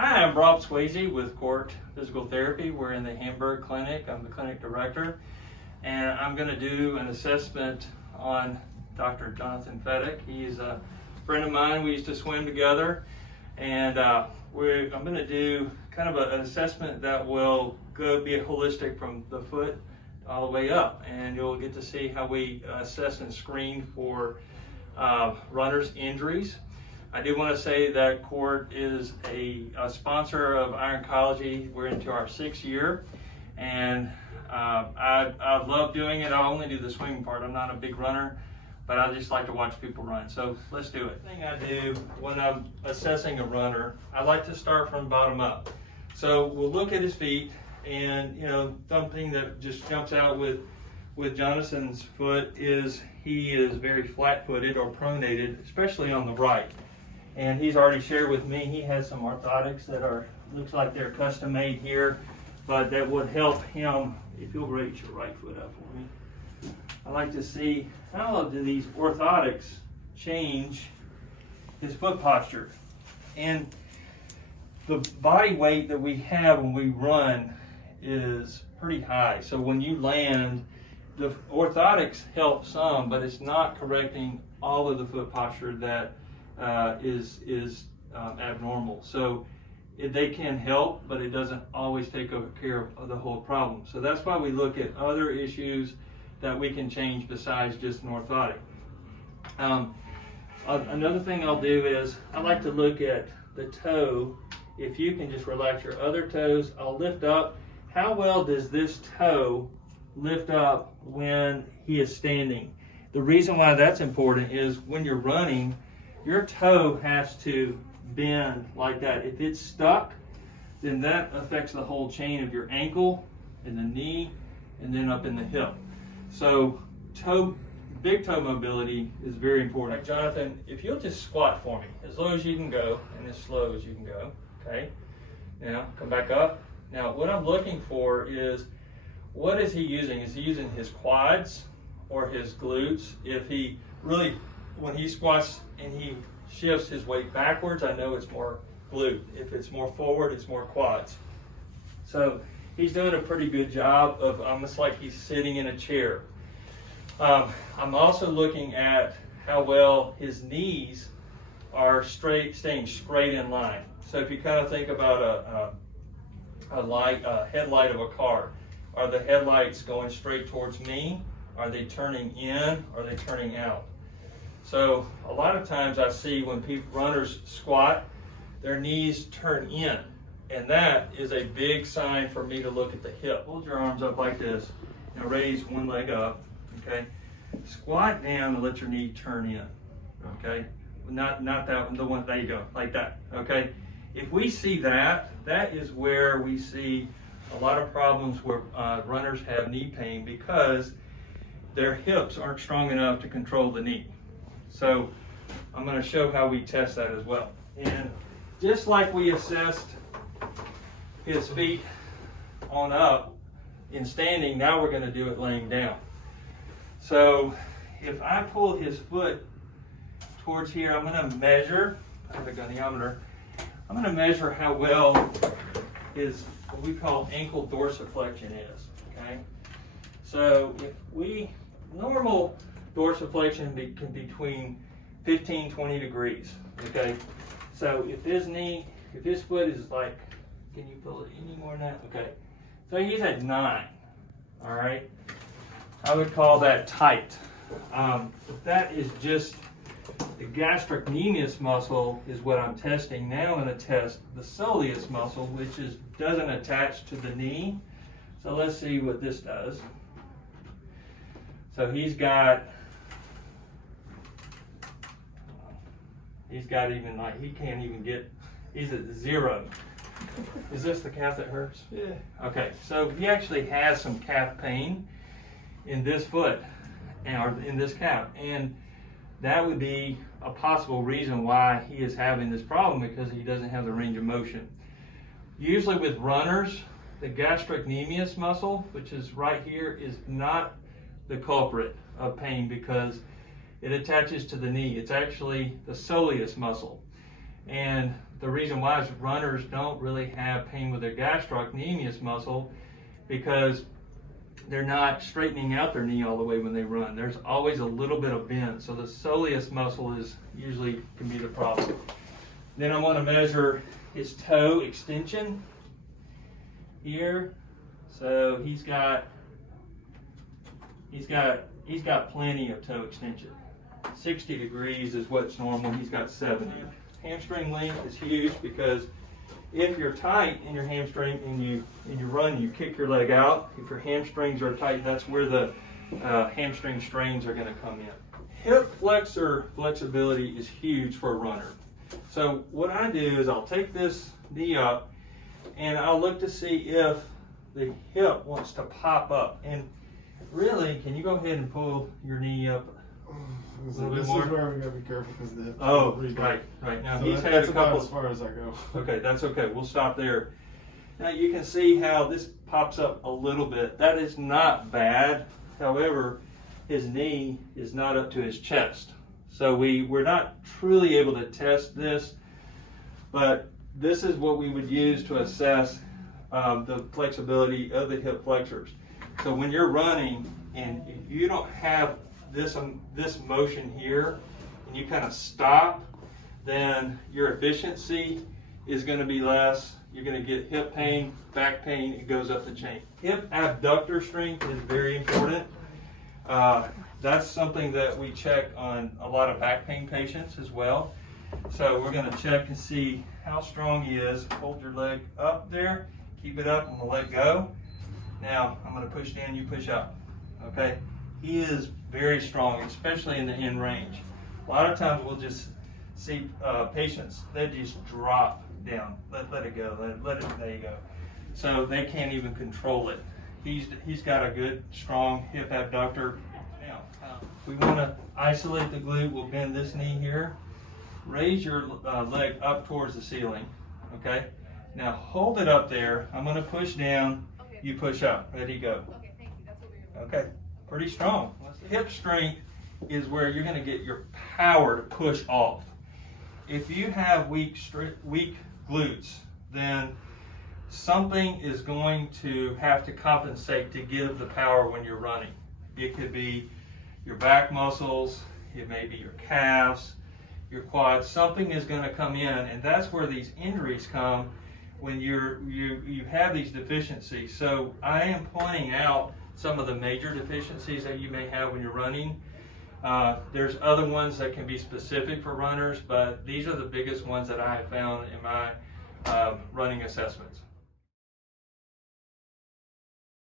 Hi, I'm Rob Swayze with KORT Physical Therapy. We're in the Hamburg clinic. I'm the clinic director, and I'm going to do an assessment on Dr. Jonathan Fedek. He's a friend of mine. We used to swim together, and I'm going to do kind of an assessment that will be holistic from the foot all the way up, and you'll get to see how we assess and screen for runners' injuries. I do want to say that KORT is a sponsor of Ironcology. We're into our 6th year, and I love doing it. I only do the swimming part. I'm not a big runner, but I just like to watch people run. So let's do it. The thing I do when I'm assessing a runner, I like to start from bottom up. So we'll look at his feet, and something that just jumps out with Jonathan's foot is he is very flat-footed or pronated, especially on the right. And he's already shared with me he has some orthotics that looks like they're custom made here, but that would help him. If you'll raise your right foot up for me. I like to see how do these orthotics change his foot posture. And the body weight that we have when we run is pretty high. So when you land, the orthotics help some, but it's not correcting all of the foot posture that is abnormal. So they can help, but it doesn't always take care of the whole problem. So that's why we look at other issues that we can change besides just an orthotic. Another thing I'll do is I like to look at the toe. If you can just relax your other toes, I'll lift up. How well does this toe lift up when he is standing? The reason why that's important is when you're running, your toe has to bend like that. If it's stuck, then that affects the whole chain of your ankle and the knee and then up in the hip. So big toe mobility is very important. Jonathan, if you'll just squat for me, as low as you can go and as slow as you can go, okay? Now, come back up. Now, what I'm looking for is, what is he using? Is he using his quads or his glutes? If he really, when he squats and he shifts his weight backwards, I know it's more glute. If it's more forward, it's more quads. So he's doing a pretty good job of almost like he's sitting in a chair. I'm also looking at how well his knees are staying straight in line. So if you kind of think about a headlight of a car, are the headlights going straight towards me? Are they turning in? Are they turning out? So a lot of times I see when runners squat, their knees turn in, and that is a big sign for me to look at the hip. Hold your arms up like this. Now raise one leg up, okay? Squat down and let your knee turn in, okay? Not that one, the one, there you go, like that, okay? If we see that, that is where we see a lot of problems where runners have knee pain because their hips aren't strong enough to control the knee. So I'm going to show how we test that as well. And just like we assessed his feet on up in standing, now we're going to do it laying down. So if I pull his foot towards here, I'm going to measure, I have a goniometer, I'm going to measure how well his, what we call ankle dorsiflexion is, okay? So if normal dorsiflexion can be between 15-20 degrees, okay? So if his foot is like, can you pull it any more than that? Okay, so he's at 9, all right? I would call that tight. That is just the gastrocnemius muscle is what I'm testing. Now I'm going to test the soleus muscle, which doesn't attach to the knee. So let's see what this does. So he's got even like, he can't even get, he's at 0. Is this the calf that hurts? Yeah. Okay, so he actually has some calf pain in this foot, or in this calf, and that would be a possible reason why he is having this problem, because he doesn't have the range of motion. Usually with runners, the gastrocnemius muscle, which is right here, is not the culprit of pain because it attaches to the knee. It's actually the soleus muscle. And the reason why is runners don't really have pain with their gastrocnemius muscle because they're not straightening out their knee all the way when they run. There's always a little bit of bend. So the soleus muscle is usually can be the problem. Then I want to measure his toe extension here. So he's got plenty of toe extension. 60 degrees is what's normal. He's got 70. Hamstring length is huge because if you're tight in your hamstring and you run, you kick your leg out. If your hamstrings are tight, that's where the hamstring strains are going to come in. Hip flexor flexibility is huge for a runner. So what I do is I'll take this knee up and I'll look to see if the hip wants to pop up. And really, can you go ahead and pull your knee up a little bit more? This is where we gotta be careful because the hip. Oh, right. Now so he's had that's a couple. about as far as I go. Okay, that's okay. We'll stop there. Now you can see how this pops up a little bit. That is not bad. However, his knee is not up to his chest. So we're not truly able to test this, but this is what we would use to assess the flexibility of the hip flexors. So when you're running and if you don't have this motion here and you kind of stop, then your efficiency is going to be less. You're going to get hip pain, back pain, it goes up the chain. Hip abductor strength is very important. That's something that we check on a lot of back pain patients as well. So we're going to check and see how strong he is. Hold your leg up there, keep it up, and we'll let go. Now I'm going to push down, you push up. Okay? He is very strong, especially in the end range. A lot of times we'll just see patients, they just drop down. Let it go. Let it. There you go. So they can't even control it. He's got a good, strong hip abductor. Now, we want to isolate the glute. We'll bend this knee here. Raise your leg up towards the ceiling. Okay. Now hold it up there. I'm going to push down. Okay. You push up. Ready, go. Okay, thank you. That's what we were. Okay. Pretty strong. Hip strength is where you're going to get your power to push off. If you have weak glutes, then something is going to have to compensate to give the power when you're running. It could be your back muscles, it may be your calves, your quads. Something is going to come in, and that's where these injuries come when you have these deficiencies. So I am pointing out some of the major deficiencies that you may have when you're running. There's other ones that can be specific for runners, but these are the biggest ones that I have found in my running assessments.